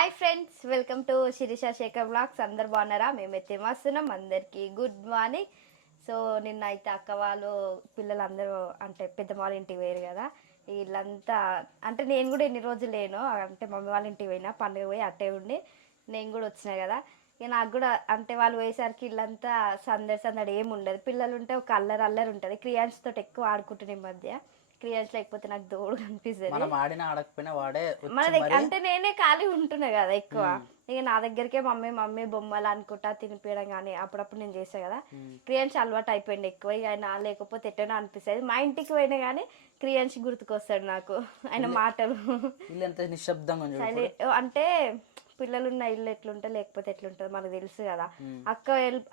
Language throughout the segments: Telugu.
Hi friends, welcome to Shirisha Shekhar blogs. అందరు బాగున్నారా? మేమైతే మస్తున్నాం. అందరికీ గుడ్ మార్నింగ్. సో నిన్న అయితే అక్క వాళ్ళు పిల్లలందరూ అంటే పెద్దమ్మ వాళ్ళ ఇంటికి పోయారు కదా. వీళ్ళంతా అంటే నేను కూడా ఎన్ని రోజులు లేను, అంటే మమ్మీ వాళ్ళ ఇంటికి పోయినా పండుగ పోయి అట్టే ఉండి నేను కూడా వచ్చినా కదా. ఇక నాకు కూడా అంటే వాళ్ళు పోయేసరికి ఇల్లంతా సందడి సందడి ఏమి ఉండదు. పిల్లలు ఉంటే ఒక అల్లరి అల్లరి ఉంటుంది. క్రియాన్స్ తోటి ఎక్కువ ఆడుకుంటున్న ఈ మధ్య. క్రియాన్స్ లేకపోతే నాకు దోడు కనిపిస్తుంది. మనం ఆడినా ఆడకపోయినా వాడే మన వచ్చి దగ్గర మరి అంటే నేనే ఖాళీ ఉంటున్నా కదా ఎక్కువ. ఇక నా దగ్గరికే మమ్మీ మమ్మీ బొమ్మలు అనుకుంటా తినిపించడం కానీ అప్పుడప్పుడు నేను చేస్తాను కదా. క్రియాన్స్ అలవాటు అయిపోయింది ఎక్కువ. ఇక ఆయన లేకపోతే ఎట్టనో అనిపిస్తుంది. మా ఇంటికి పోయినా కానీ క్రియాన్స్ గుర్తుకొస్తాడు నాకు, ఆయన మాటలు. ఇల్లు ఎంత నిశ్శబ్దంగా ఉంది చూడు. అంటే పిల్లలున్న ఇల్లు ఎట్లుంటే లేకపోతే ఎట్లుంటుంది మనకు తెలుసు కదా. అక్క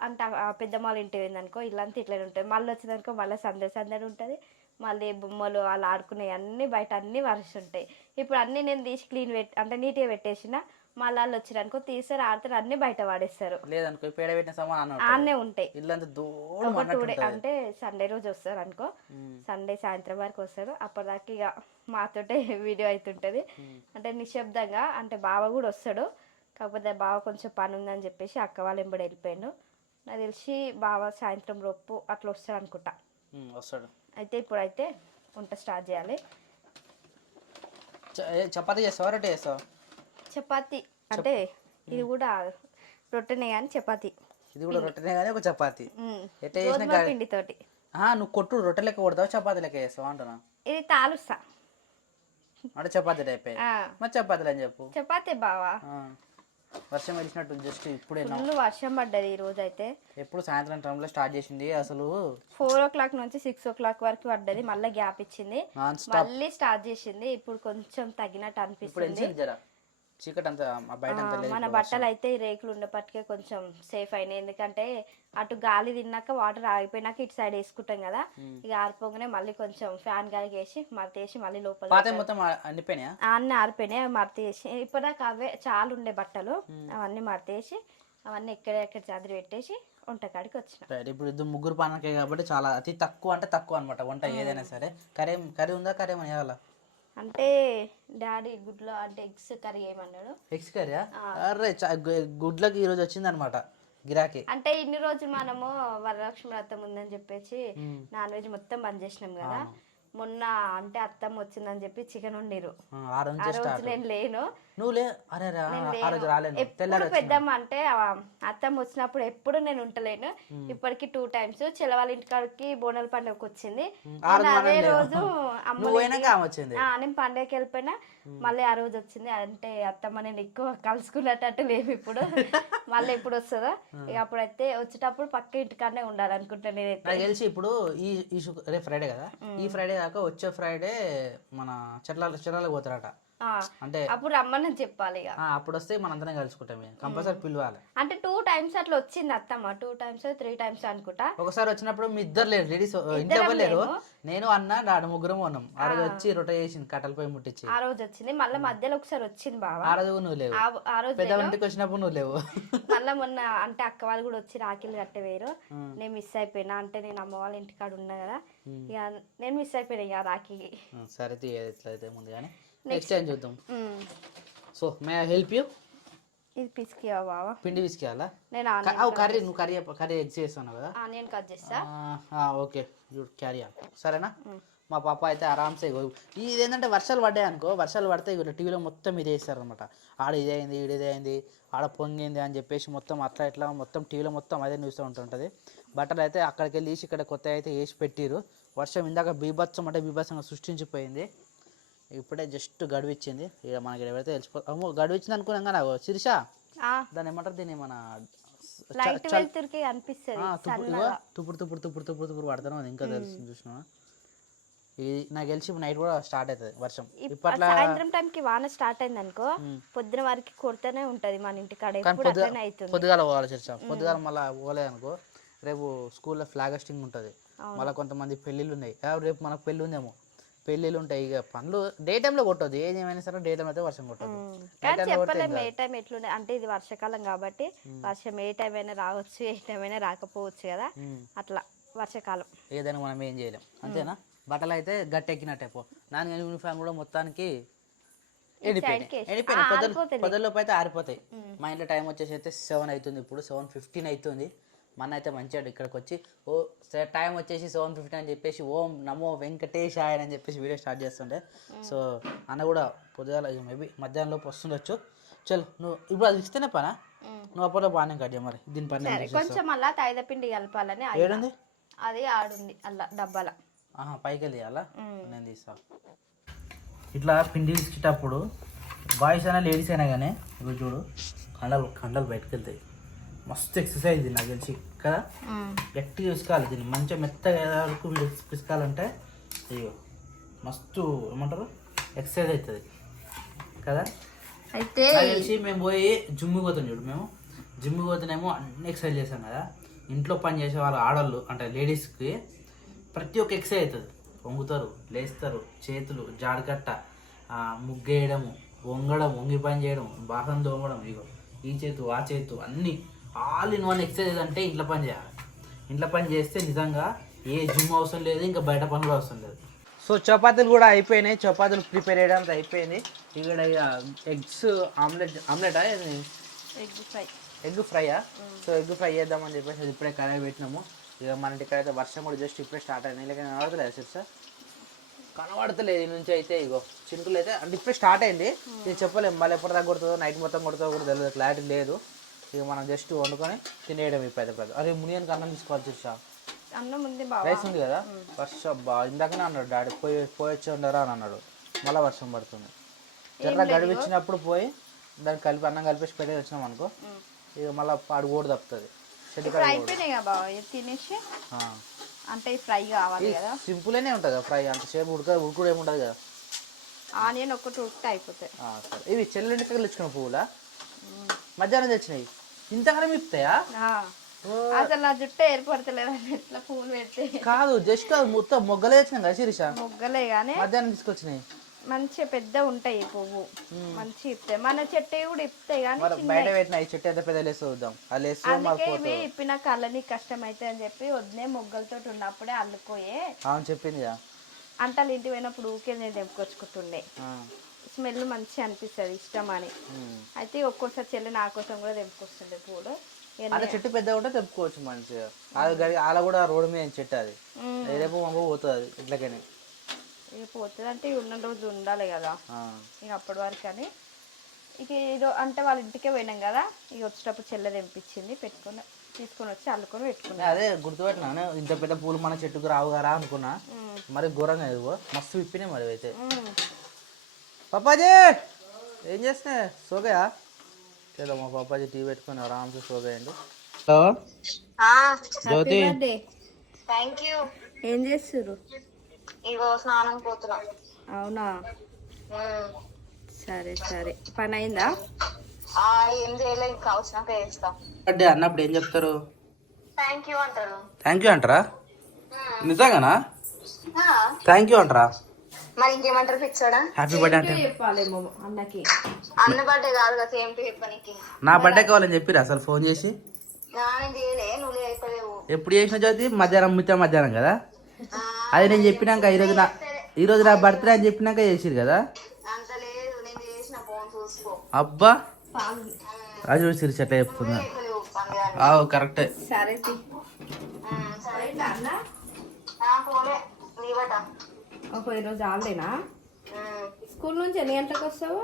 అంటే ఆ పెద్దమ్మ వాళ్ళ ఇంటి పోయిందనుకో ఇల్లంతా ఇట్లనే ఉంటుంది. మళ్ళీ వచ్చిందనుకో మళ్ళీ సందడి సందడి ఉంటుంది. మళ్ళీ బొమ్మలు వాళ్ళు ఆడుకునేవి అన్నీ బయట అన్నీ వరుస ఉంటాయి. ఇప్పుడు అన్నీ నేను తీసి క్లీన్ అంటే నీట్గా పెట్టేసిన. మళ్ళీ వాళ్ళు వచ్చిరనుకో తీస్తారు, ఆడతారు, అన్నీ బయట వాడేస్తారు. లేదనుకో పేడ పెట్టిన సామాన్ ఆడనే ఉంటాయి. ఇల్లు అంతా దూరం ఒక 2 days అంటే సండే రోజు వస్తారు అనుకో. సండే సాయంత్రం వరకు వస్తారు. అప్పటిదాకా ఇక మాతోటే వీడియో అవుతుంటుంది. అంటే నిశ్శబ్దంగా. అంటే బావ కూడా వస్తాడు, కాకపోతే బావ కొంచెం పని ఉందని చెప్పేసి అక్క వాళ్ళు ఎంబడి వెళ్ళిపోయాడు. నాకు తెలిసి బావ సాయంత్రం లోపు అట్లా వస్తాడు అనుకుంటా. వస్తాడు. అయితే ఇప్పుడైతే వంట స్టార్ట్ చేయాలి. చపాతీ చేస్తావా రొట్టె చేస్తావా? చపాతి అంటే ఇది కూడా రొట్టెనే కానీ చపాతి. ఇది కూడా రొట్టెనే కానీ ఒక చపాతి ఎట్లా గోధుమ చేసిన పిండితోటి. నువ్వు కొట్టు రొట్టె లెక్క కొడతావా చపాతీ లెక్క చేస్తావా అంటున్నా. ఇది తాలుస్తా అంటే చపాతీ టైప్ మరి చపాతీలు అని చెప్పు. చపాతి బావా. వర్షం వచ్చినట్టు జస్ట్ ఇప్పుడే ఫుల్ వర్షం పడ్డది ఈ రోజు అయితే. ఎప్పుడు సాయంత్రం టైంలో స్టార్ట్ చేసింది అసలు 4 o'clock నుంచి 6 o'clock వరకు పడ్డది. మళ్ళీ గ్యాప్ ఇచ్చింది, మళ్ళీ స్టార్ట్ చేసింది. ఇప్పుడు కొంచెం తగ్గినట్టు అనిపిస్తుంది. చీకటి అంతా బయట మన బట్టలు అయితే ఈ రేకులు ఉండపట్టుకే కొంచెం సేఫ్ అయినాయి. ఎందుకంటే అటు గాలి తిన్నాక వాటర్ ఆగిపోయినాక ఇటు సైడ్ వేసుకుంటాం కదా. ఇక ఆరిపోగానే మళ్ళీ కొంచెం ఫ్యాన్ గాలికి వేసి మరతేసి మళ్ళీ లోపల అన్నీ ఆరిపోయినాయి. మరతేసి ఇప్పటిదాకా అవే చాలా ఉండే బట్టలు అవన్నీ మరతేసి అవన్నీ ఎక్కడ చదిరి పెట్టేసి వంటకాడికి వచ్చిన. ఇప్పుడు ముగ్గురు పానకే కాబట్టి చాలా అతి తక్కువ అంటే తక్కువ అనమాట వంట ఏదైనా సరే. కర్రీ ఉందా? కర్రీ ఏమని చేయాలా అంటే డాడీ గుడ్లో అంటే ఎగ్స్ కర్రీ ఏమన్నాడు. Eggs curry? అరే గుడ్లకి ఈరోజు వచ్చింది అనమాట గిరాకీ. అంటే ఇన్ని రోజులు మనము వరలక్ష్మి వ్రతం ఉందని చెప్పేసి నాన్ వెజ్ మొత్తం బంద్ చేసినాం కదా. మొన్న అంటే అత్తమ్మ వచ్చిందని చెప్పి చికెన్ వండిరు. ఆ రోజు నేను లేను. ఎప్పుడు పెద్దమ్మ అంటే అత్తమ్మ వచ్చినప్పుడు ఎప్పుడు నేను ఉంటలేను. ఇప్పటికి 2 times చెల్లవాళ్ళ ఇంటికాడికి బోనాల పండుగకి వచ్చింది. అదే రోజు నేను పండుగకి వెళ్ళిపోయినా. మళ్ళీ ఆ రోజు వచ్చింది. అంటే అత్తమ్మ నేను ఎక్కువ కలుసుకున్నట్టు లేవు ఇప్పుడు. మళ్ళీ ఎప్పుడు వస్తుందో ఇక అప్పుడైతే వచ్చేటప్పుడు పక్క ఇంటికాడనే ఉండాలనుకుంటా నేనైతే. నాకు తెలిసి ఇప్పుడు ఈ రేపు ఫ్రైడే కదా, ఈ ఫ్రైడే కాక వచ్చే ఫ్రైడే మన చెట్లకు పోతారట. అంటే అప్పుడు రమ్మని చెప్పాలి. అప్పుడు వస్తే మనందరం కలుసుకుంటాం. కంపల్సరీ పిలవాలి. అంటే 2 times అట్లా వచ్చింది అత్తమ్మ. 2 times 3 times అనుకుంటా. ఒకసారి వచ్చినప్పుడు మీ ఇద్దరు లేరు, లేడీస్ ఇంట్లో లేరు. నేను అన్న ముగ్గురం ఉన్నాం. ఆ రోజు వచ్చి రొట్టె చేసింది, కట్టెలపై ముట్టించి. ఆ రోజు వచ్చింది. మళ్ళీ మధ్యలో ఒకసారి వచ్చింది బావ. ఆ రోజు నువ్వు లేవు. ఆ రోజు పెద్ద ఇంటికి వచ్చినప్పుడు నువ్వు లేవు. మళ్ళీ మొన్న అంటే అక్క వాళ్ళు కూడా వచ్చి రాఖీలు కట్టవేరు. నేను మిస్ అయిపోయినా. అంటే నేను అమ్మ వాళ్ళ ఇంటికాడ ఉన్నా కదా. ఇక నేను మిస్ అయిపోయినా ఇక రాఖీకి. సరే ఎట్లయితే ముందు కానీ నెక్స్ట్ టైం చూద్దాం. So may I help you? ఇది పిసికియా బావా? పిండి పిసికియాలా? నేను కర్రీ నువ్వు కర్రీ ఎగ్స్ చేస్తాను కదా. నేను కట్ చేస్తా. Okay carry on. సరేనా? మా పాప అయితే ఆరామ్సే. ఇదేంటంటే వర్షాలు పడ్డాయి అనుకో, వర్షాలు పడితే టీవీలో మొత్తం ఇది వేస్తారనమాట. ఆడ ఇదైంది ఇదైంది ఆడ పొంగింది అని చెప్పేసి మొత్తం అట్లా ఇట్లా మొత్తం టీవీలో మొత్తం అదే చూస్తూ ఉంటుంటుంది. బట్టలు అయితే అక్కడికి వెళ్ళి ఇక్కడ కొత్త అయితే వేసి పెట్టిరు. వర్షం ఇందాక బీభత్సంగా సృష్టించిపోయింది. ఇప్పుడే జస్ట్ గడువిచ్చింది. ఇక మనకి ఎవరైతే తెలిసిపో గడువిచ్చింది అనుకున్నాం కానీ శిరీష దాన్ని ఏమంటారు, దీన్ని మన తుప్పుడు పడతాను అది ఇంకా తెలుసు చూసిన. ఇది నాకు తెలిసి నైట్ కూడా స్టార్ట్ అవుతుంది వర్షం. ఇప్పట్లో సాయంత్రం టైంకి వాన స్టార్ట్ అయింది అనుకో, పొద్దున వరకు కొడుతూనే ఉంటది మన ఇంటికాడ. పొద్దుగాల పోవాలి చర్చ. పొద్దుగాల మళ్ళీ పోలేదు అనుకో, రేపు స్కూల్లో ఫ్లాగ్ హోస్టింగ్ ఉంటుంది. మళ్ళీ కొంతమంది పెళ్ళిళ్ళు ఉన్నాయి. రేపు మనకు పెళ్ళి ఉందేమో, పెళ్ళిళ్ళు ఉంటాయి. ఇక పనులు డే టైంలో కొట్టదు. ఏది ఏమైనా సరే డే టైం అయితే వర్షం కొట్టదు. చెప్పలేము ఏ టైం ఎట్లుండే. అంటే ఇది వర్షాకాలం కాబట్టి వర్షం ఏ టైం అయినా రావచ్చు, ఏ టైం అయినా రాకపోవచ్చు కదా. అట్లా వర్షాకాలం ఏదైనా మనం ఏం చేయలేం. అంతేనా? బట్టలు అయితే గట్టెక్కినట్టే. నాన్న యూనిఫామ్ కూడా మొత్తానికి ఎండిపోయినాయి పొద్దులోపు అయితే ఆరిపోతాయి. మా ఇంట్లో టైం వచ్చేసి అయితే 7 అవుతుంది, ఇప్పుడు 7:15 అవుతుంది. మన అయితే మంచిగా ఇక్కడికి వచ్చి టైం వచ్చేసి 7:15 అని చెప్పేసి ఓం నమో వెంకటేశాయ అని చెప్పేసి వీడియో స్టార్ట్ చేస్తుండే. సో అన్న కూడా పొద్దుగాల మేబీ మధ్యాహ్నం లోపు వస్తుండొచ్చు. చల్ నువ్వు ఇప్పుడు అది ఇస్తేనే పనా, నువ్వు అప్పట్లో బాగానే కట్ మరి దీని పని కొంచెం అలా పిండి కలపాలని ఏడుంది అది ఆడుంది అలా డబ్బాల పైకి వెళ్ళి అలా నేను తీస్తా. ఇట్లా పిండి ఇచ్చేటప్పుడు బాయ్స్ అయినా లేడీస్ అయినా కానీ ఇప్పుడు చూడు కండలు బయటకు వెళ్తాయి. మస్తు ఎక్సర్సైజ్ ఇది నాకు తెలిసి కదా. గట్టిగా పిసుకాలి దీన్ని, మంచిగా మెత్తగా వరకు పిసుకాలంటే ఇగో మస్తు ఏమంటారు ఎక్సర్సైజ్ అవుతుంది కదా. అయితే తెలిసి మేము పోయి జిమ్కి పోతాం చూడు, మేము జిమ్కి పోతేనేమో అన్ని ఎక్సర్సైజ్ చేస్తాం కదా. ఇంట్లో పని చేసే వాళ్ళు ఆడవాళ్ళు అంటే లేడీస్కి ప్రతి ఒక్క ఎక్సర్సైజ్ అవుతుంది. వంగుతారు, లేస్తారు, చేతులు జాడకట్ట, ముగ్గేయడము, వంగి పని చేయడం, బాహం దోమడం, ఇగో ఈ చేతు ఆ చేతు అన్నీ ఆల్ ఇన్ వన్ ఎక్సర్సైజ్ అంటే ఇంట్లో పని చేయాలి. ఇంట్లో పని చేస్తే నిజంగా ఏ జిమ్ అవసరం లేదు, ఇంకా బయట పనులు అవసరం లేదు. సో చపాతీలు కూడా అయిపోయినాయి, చపాతీలు ప్రిపేర్ చేయడానికి అయిపోయింది. ఇక్కడ ఎగ్స్ ఆమ్లెటా ఎగ్ ఫ్రైయా. సో ఎగ్ ఫ్రై చేద్దామని చెప్పేసి అది ఇప్పుడే కడాయి పెట్టినాము. ఇక మన ఇంటికాడ అయితే వర్షం కూడా జస్ట్ ఇప్పుడే స్టార్ట్ అయినాయి. లేక కనబడతలేదు సార్, కనబడతలేదు ఈ నుంచి అయితే. ఇగో చినుకులు అయితే అంటే ఇప్పుడే స్టార్ట్ అయింది. నేను చెప్పలేము మళ్ళీ ఎప్పటిదాకా కొడుతుందో, నైట్ మొత్తం కొడుతుందో కూడా తెలియదు, క్లారిటీ లేదు. ఇక మనం జస్ట్ వండుకొని తినేయడం ఈ పెద్ద. అరే మునియానికి అన్నం తీసుకోవాలి చూసా, అన్నం ఉంది రైస్ ఉంది కదా. వర్షం ఇందాకనే అన్నాడు డాడీ పోయొచ్చి ఉండరా అని అన్నాడు. మళ్ళీ వర్షం పడుతుంది. జర్ర గడిపించినప్పుడు పోయి దాన్ని కలిపి అన్నం కలిపేసి పెట్టేసి వచ్చినాం అనుకో, ఇక మళ్ళీ పాడు కూడా తప్పుతుంది. అంటే ఫ్రై కావాలి కదా, సింపుల్గానే ఉంటుంది ఫ్రై, అంతసేపు ఉడుకుడు ఏముంటుంది కదా. ఆనియన్ ఒక్కటి ఉడికితే అయిపోతాయి. సరే ఇవి చెల్లెంటికలు తెచ్చుకున్న పువ్వులా మధ్యాహ్నం తెచ్చినాయి, ఇంతకనే మిప్తాయా? అసలు నా జుట్టు ఏర్పడతలేదు ఎట్లా పువ్వులు పెడితే. కాదు జస్ట్ మొత్తం మొగ్గలే తెచ్చినాం కదా శిరీష, మొగ్గలే కానీ మధ్యాహ్నం తీసుకొచ్చినాయి. మంచిగా పెద్ద ఉంటాయి పువ్వు, మంచి ఇస్తాయి. మన చెట్టు కూడా ఇస్తాయి కానీ బయట పెట్టిన ఈ చెట్టు ఎంత పెద్ద లేసి చూద్దాం. అందుకే ఇవి ఇప్పిన కళ్ళని కష్టం అయితే అని చెప్పి వద్దే మొగ్గలతో ఉన్నప్పుడే అల్లుకోయే చెప్పింది. అంటలు ఇంటి పోయినప్పుడు ఊకే నేను తెంపుకొచ్చుకుంటుండే, స్మెల్ మంచిగా అనిపిస్తుంది ఇష్టం అని. అయితే ఒక్కోసారి చెల్లి నా కోసం కూడా తెంపుకొస్తుండే పూలు. అంటే చెట్టు పెద్దగా ఉంటే తెంపుకోవచ్చు మంచిగా. అది అలా కూడా రోడ్డు మీద చెట్టు, అది రేపు మమ్మ పోతుంది అది ఇట్లకని. ఇక పోతుంది అంటే ఉన్న రోజు ఉండాలి కదా, ఇక అప్పటి వరకు అని. ఇక ఏదో అంటే వాళ్ళ ఇంటికే పోయినాం కదా, ఇక వచ్చేటప్పుడు చెల్లె తెంపించింది, తీసుకొని వచ్చి అల్లుకొని పెట్టుకున్నా. అదే గుర్తుపెట్టినా, ఇంత పెద్ద పూలు మన చెట్టుకు రావు కదా అనుకున్నా. మరి ఘోరంగా ఇదిగో మస్తు విప్పినాయి మరి అయితే. పప్పాజీ ఏం చేస్తున్నా సోగయా? చలో మా పప్పాజీ టీ పెట్టుకుని ఆరామ్సే సోగయండి. హలో జ్యోతి, ఏం చేస్తుర్రు? అవునా, సరే సరే. పని అయిందా? బర్త్డే అన్నప్పుడు ఏం చెప్తారు? థ్యాంక్ యూ అంటారా? నిజంగానా? థ్యాంక్ యూ అంటారా? మరి ఇంకేమంటారు పిచ్చోడా? హ్యాపీ బర్త్డే అంటే చెప్పాలేమో అన్నకి. అన్న బర్త్డే కాదు కదా, సేమ్ టు చెప్పనికి. నా బర్త్డే కావాలని చెప్పిరా అసలు ఫోన్ చేసి? ఎప్పుడు చేసిన జ్యోతి? మధ్యాహ్నం కదా. అది నేను చెప్పినాక ఈరోజు నా బర్త్డే అని చెప్పినాక చేసిరు కదా. అబ్బా అది చూసి శిరీష ఎట్లా చెప్తున్నా. కరెక్టే. ఈరోజు ఆడలేనా? స్కూల్ నుంచి ఎన్ని గంటలకు వస్తావు?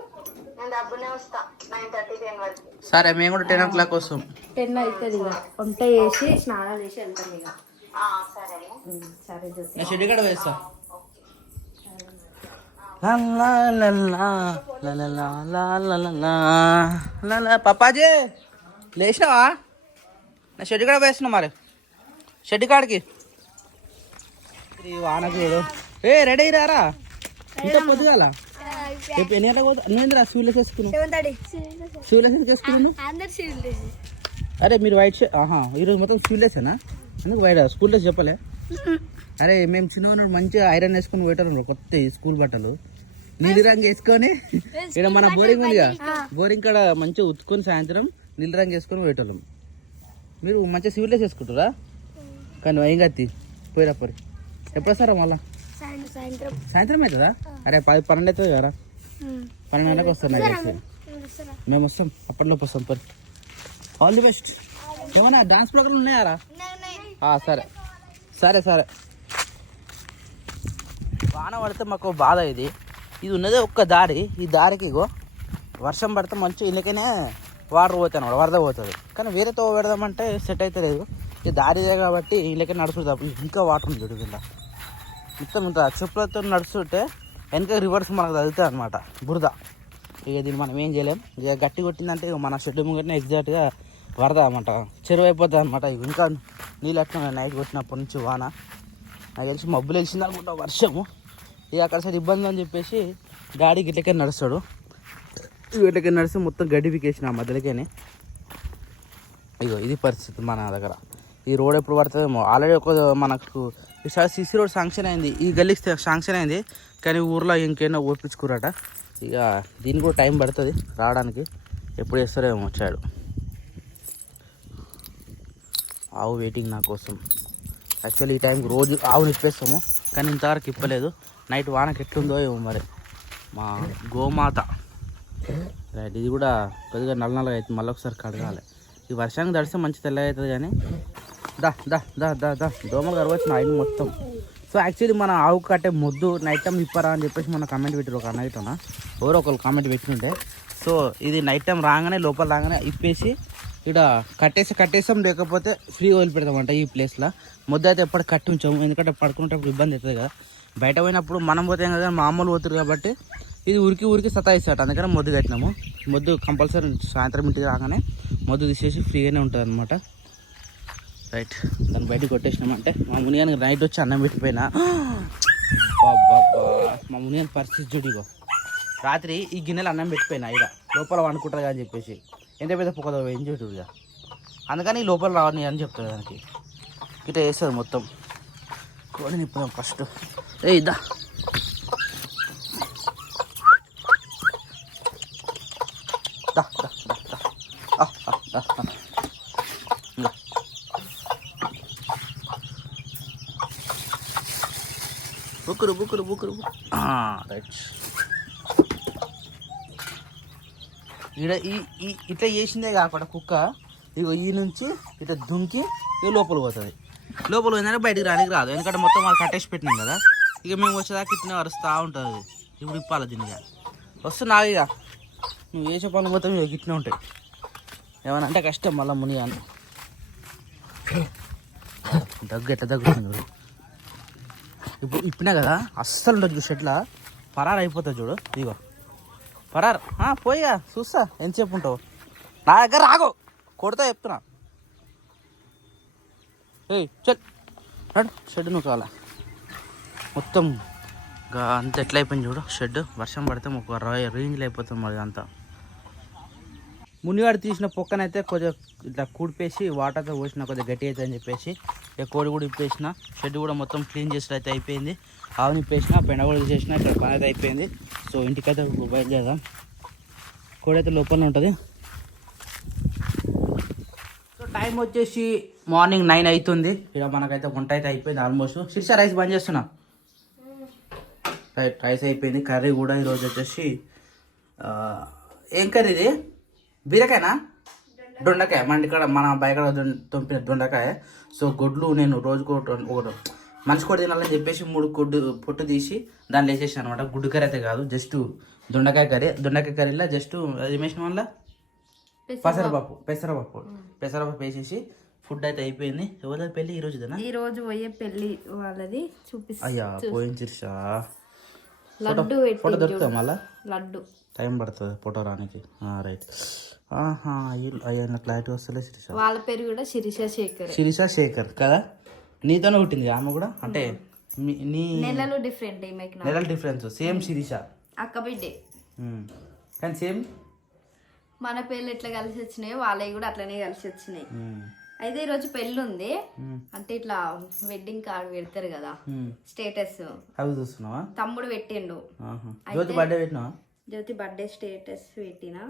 సరే మేము కూడా 10 o'clock వస్తాం. 10 అవుతుంది. ఇక వంట చేసి స్నానాలు చేసి వెళ్తాం ఇక. సరే నేను షెడ్ కూడా వేస్తా. పప్పాజీ లేచినావా? నా షెడ్ కూడా వేస్తున్నా మరి, షెడ్ కాడికి వానకు చూడు. రెడీ రారా ఇంకా పొద్దుగాల. ఎన్ని గంటలకు పోతా? నువ్వేంద్రా షూలెస్ వేసుకున్నావు? షూలెస్ వేసుకున్నాను. అరే మీరు వైట్ షర్ట్ ఈరోజు మొత్తం షూలెసేనా? ఎందుకు వైట్ స్కూల్ డ్రెస్ చెప్పలే? అరే మేము చిన్న మంచిగా ఐరన్ వేసుకుని పోయేటారు కొత్త స్కూల్ బట్టలు నీలి రంగు వేసుకొని. ఇక్కడ మన బోరింగ్ ఉందిగా, బోరింగ్ కాడ మంచిగా ఉత్తుకొని సాయంత్రం నీలి రంగు వేసుకొని పోయేటోళ్ళం. మీరు మంచిగా సివిల్ డ్రెస్ వేసుకుంటారా? కానీ ఏం కత్తి పోయిరా పోయి. ఎప్పుడు వస్తారా మళ్ళా? సాయంత్రం అవుతుందా? అరే 10-12 అవుతుంది కదా. 12 గంటలకు వస్తారు నాకు తెలిసి. మేము వస్తాం అప్పట్లోపు వస్తాం పని. All the best. ఏమన్నా డాన్స్ ప్రోగ్రామ్ ఉన్నాయారా? సరే సరే సరే. వాన పడితే మాకు బాధ. ఇది ఉన్నదే ఒక్క దారి. ఈ దారికి ఇగో వర్షం పడితే మంచి ఇళ్ళకనే వాటర్ పోతాయి అన్నమాట, వరద పోతుంది. కానీ వేరే తో పెడదామంటే సెట్ అయితే లేదు. ఈ దారిదే కాబట్టి ఇళ్ళకే నడుస్తుంది. ఇంకా వాటర్ ఉంది చూడు కింద మొత్తం. ఇంత చెప్పులతో నడుస్తుంటే వెనక రివర్స్ మనకు తగ్గుతుంది అనమాట బురద. ఇక దీన్ని మనం ఏం చేయలేం. ఇక గట్టి కొట్టిందంటే ఇక మన షెడ్ ముంగటనే ఎగ్జాక్ట్గా వరద అనమాట, చెరువు అయిపోతుంది అనమాట. ఇక ఇంకా నీళ్ళు అట్లా నైట్ కొట్టినప్పటి నుంచి వాన నాకు తెలిసి మబ్బులు వెలిసింది అనుకుంటా వర్షము. ఇక అక్కడ సైడ్ ఇబ్బంది అని చెప్పేసి డాడీ గిట్లకే నడుస్తాడు. ఇట్లకే నడిస్తే మొత్తం గడ్డి పీకేసిన ఆ మధ్యలోనే. ఇగో ఇది పరిస్థితి మన దగ్గర. ఈ రోడ్ ఎప్పుడు పడుతుందేమో. ఆల్రెడీ ఒక మనకు ఈసారి సిసి రోడ్ శాంక్షన్ అయింది, ఈ గల్లీకి శాంక్షన్ అయింది. కానీ ఊర్లో ఇంకేనా ఓపించుకురాట. ఇక దీనికి కూడా టైం పడుతుంది రావడానికి. ఎప్పుడు చేస్తారేమో వచ్చాడు. ఆవు వెయిటింగ్ నా కోసం. యాక్చువల్లీ ఈ టైంకి రోజు ఆవుని ఇప్పేస్తాము, కానీ ఇంతవరకు ఇప్పలేదు. నైట్ వానకి ఎట్లుందో ఏమో మరి. మా గోమాత రైట్. ఇది కూడా కొద్దిగా నల్లగా అవుతుంది, మళ్ళీ ఒకసారి కడగాలి. ఈ వర్షానికి తడిస్తే మంచి తెల్లగా అవుతుంది. కానీ దా దా దా దా దా దోమలు కరవచ్చు నా ఇల్లు మొత్తం. సో యాక్చువల్లీ మన ఆవు కట్టే మొద్దు నైట్ టైం ఇప్పరా అని చెప్పేసి మన కామెంట్ పెట్టారు. ఒక నైట్ అన్న ఎవరో ఒకరు కామెంట్ పెట్టింటే. సో ఇది నైట్ టైం రాగానే లోపల రాగానే ఇప్పేసి ఇక్కడ కట్టేసాం, లేకపోతే ఫ్రీ వదిలిపెడతామంట ఈ ప్లేస్లో. మొద్దు అయితే ఎప్పటికి కట్టి ఉంచాము, ఎందుకంటే పడుకునేటప్పుడు ఇబ్బంది అవుతుంది కదా. బయట పోయినప్పుడు మనం పోతాం కదా, మామూలు పోతుంది కాబట్టి ఇది ఊరికి సతాయిస్తాడు. అందుకని మొద్దు కట్టినాము. మొద్దు కంపల్సరీ సాయంత్రం ఇంటికి రాగానే మొద్దు తీసేసి ఫ్రీగానే ఉంటుంది అనమాట. రైట్. దాన్ని బయటకు కొట్టేసినామంటే మా మునిగానికి నైట్ వచ్చి అన్నం పెట్టిపోయినా. మా మునిగాని పరిస్థితి చూడిగో. రాత్రి ఈ గిన్నెలు అన్నం పెట్టిపోయినా ఇక లోపల వండుకుంటుంది అని చెప్పేసి. ఎంత పెద్ద పొగదో ఏం చూడుగా. అందుకని లోపల రావని అని చెప్తాడు దానికి. ఇట్లా వేస్తుంది మొత్తం. కోడి నిప్పుదాం ఫస్ట్. ఇద్దా బుక్కురు రైట్. ఇక్కడ ఇట్లా చేసిందే కాకుండా కుక్క ఇగో ఈ నుంచి ఇట్లా దుంకి ఇక లోపల పోతుంది. లోపల పోయిందంటే బయటికి రానికి రాదు, ఎందుకంటే మొత్తం వాళ్ళు కట్టేసి పెట్టినాం కదా. ఇక మేము వచ్చేదాకా ఇట్లా అరుస్తూ ఉంటుంది. ఇప్పుడు ఇప్పాలి దీనిగా వస్తున్నా. ఇక నువ్వు వేసే పనులు మొత్తం ఇక ఇట్నే ఉంటాయి. ఏమన్నా అంటే కష్టం మళ్ళీ మునిగాను. ఎట్లా దగ్గుతుంది చూడు. ఇప్పుడు ఇప్పినా కదా అస్సలు ఉండదు చూడు. షెడ్లా పరారు అయిపోతుంది చూడు. ఇగో పరారు. పోయిగా చూస్తా ఎంతసేపు ఉంటావు నా దగ్గర. రాగో కొడతా చెప్తున్నా. చల్ నడు. షెడ్ నువ్వు కావాలా మొత్తం అంత ఎట్లా అయిపోయింది చూడు షెడ్. వర్షం పడితే ఒక రేంజ్లో అయిపోతుంది మరి అంతా. మునిగాడు తీసిన పొక్కనైతే కొద్దిగా ఇట్లా కూడిపేసి వాటర్తో పోసిన కొద్దిగా గట్టి అవుతుంది అని చెప్పేసి ఇక కోడి కూడా ఇప్పేసిన. షెడ్ కూడా మొత్తం క్లీన్ చేసినట్టు అయితే అయిపోయింది. ఆవుని ఇప్పేసిన, పెండ కూడా తీసేసిన. ఇక్కడ పని అయితే అయిపోయింది. సో ఇంటికైతే బయలుదేరదాం. కోడి అయితే లోపలనే ఉంటుంది. సో టైం వచ్చేసి మార్నింగ్ 9 అవుతుంది. ఇక్కడ మనకైతే వంట అయితే అయిపోయింది ఆల్మోస్ట్. శిర్ష రైస్ బంద్ చేస్తున్నా. రైట్. రైస్ అయిపోయింది. కర్రీ కూడా ఈరోజు వచ్చేసి ఏం కర్రీ ఇది? బీరకాయనా దొండకాయ. మన ఇక్కడ మన బయట తొంపిన దొండకాయ. సో గుడ్లు నేను రోజుకు ఒకటి మనిషి కూడా తినాలని చెప్పేసి 3 గుడ్డు పొట్టు తీసి దాన్ని వేసేసాను అనమాట. గుడ్డు కర్రీ అయితే కాదు, జస్ట్ దొండకాయ కర్రీ. దొండకాయ కర్రీలో జస్ట్ వేసిన వల్ల పెసరపప్పు వేసేసి ఫుడ్ అయితే అయిపోయింది. ఎవరి పెళ్ళి ఈ రోజు పోయే పెళ్ళి వాళ్ళది చూపిస్తా. అయ్యా పోయింది శిర్ష. లడ్డు ఫోటో దొరుకుతా మళ్ళా? లడ్డు టైం పడుతుంది ఫోటో రానికి. రైట్. అయ్యో నాకు క్లారిటీ వస్తలే. శిరీష వాళ్ళ పేరు కూడా శిరీష శేఖర్ కదా. నీతోనే పుట్టింది ఆమె కూడా. అంటే నీ నెలలు డిఫరెంట్. నెలలు డిఫరెన్స్. సేమ్ శిరీష అక్క బిడ్డే కానీ సేమ్. మన పేర్లు ఎట్లా కలిసి వచ్చినాయో వాళ్ళవి కూడా అట్లనే కలిసి వచ్చినాయి. అయితే ఈరోజు పెళ్ళి ఉంది. అంటే ఇట్లా వెడ్డింగ్ కార్డు పెడతారు కదా స్టేటస్, అవి చూస్తున్నావా? తమ్ముడు పెట్టిండు. జ్యోతి బర్త్డే పెట్టినా? జ్యోతి బర్త్డే స్టేటస్ పెట్టినా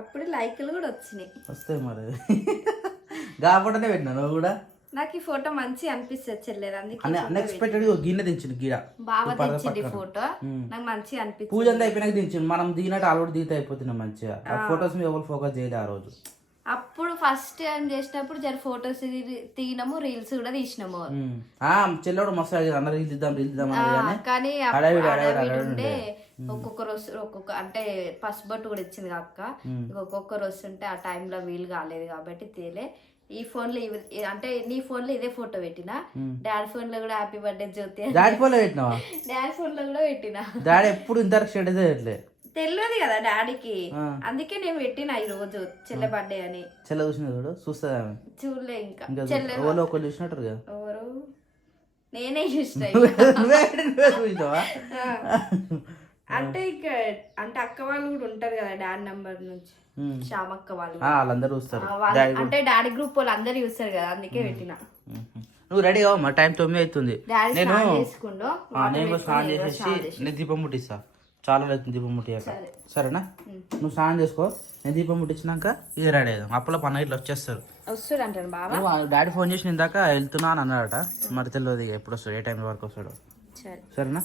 అప్పుడు లైకులు కూడా వచ్చినాయి. వస్తాయి మరి. గాపటనే పెట్టినా నువ్వు కూడా. నాకు ఈ ఫోటో మంచి అనిపిస్తుంది చెల్లెది, అందుకే అన్ఎక్స్పెక్టెడ్ గిన్నె దించింది గీడ బాగా తెచ్చింది ఫోటో, నాకు మంచి అనిపించింది. పూజ అంతా అయిపోయినాక దించింది. మనం దిగినట్టు ఆల్రెడీ దిగితే అయిపోతున్నాం మంచిగా. ఆ ఫొటోస్ మీద ఎవరు ఫోకస్ చేయలేదు ఆ రోజు. అప్పుడు ఫస్ట్ టైం చేసినప్పుడు జర ఫొటోస్ తీసినాము, రీల్స్ కూడా తీసినాము. చెల్లెడు మస్తు అడిగారు అన్న రీల్ దిద్దాం కానీ హడావిడి ఉండే ఒక్కొక్కరు ఒక్కొక్క అంటే పసుపు బట్టు కూడా ఇచ్చింది అక్క. ఒక్కొక్కరు వస్తుంటే ఆ టైంలో వీలు కాలేదు కాబట్టి తేలే. ఈ ఫోన్ లో అంటే నీ ఫోన్ లో ఇదే ఫోటో పెట్టినా, డాడీ ఫోన్ లో కూడా హ్యాపీ బర్త్డే జ్యోతి డాడీ ఫోన్ లో పెట్టినావా? డాడీ ఫోన్ లో కూడా పెట్టినా. డాడీ ఎప్పుడు ఇంత స్టేటస్ పెట్టలే, తెలియదు కదా డాడీకి, అందుకే నేను పెట్టిన ఈ రోజు చెల్లె బర్త్డే అని. చెల్లె చూసిన చూడు, చూస్తుంది ఆమె. చూడలే ఇంకా ఎవరో ఒకరు చూసినట్టు కదా. ఎవరు? నేనే చూసిన. చూసినావా? అంటే ఇక అంటే అక్క వాళ్ళు కూడా ఉంటారు కదా డాడీ నంబర్ నుంచి, శ్యామక్క వాళ్ళు వాళ్ళందరూ చూస్తారు. అంటే డాడీ గ్రూప్ వాళ్ళు అందరు చూస్తారు కదా, అందుకే పెట్టిన. నువ్వు రెడీ కావు, మా టైం 9 అవుతుంది. నేను నేను స్నానం చేసేసి నేను దీపం ముట్టిస్తా. చాలా అవుతుంది దీపం ముట్టియాక, సరేనా? నువ్వు స్నానం చేసుకో, నేను దీపం ముట్టించినాక ఇది రెడీ అవుదాం. అప్పలో పన్న ఇట్లా వచ్చేస్తారు. వస్తారు అంటారు బాబా. డాడీ ఫోన్ చేసి ఇందాక వెళ్తున్నా అని అన్నాడట, మరి తెలియదు ఎప్పుడు వస్తాడు, ఏ టైం వరకు వస్తాడు. సరేనా?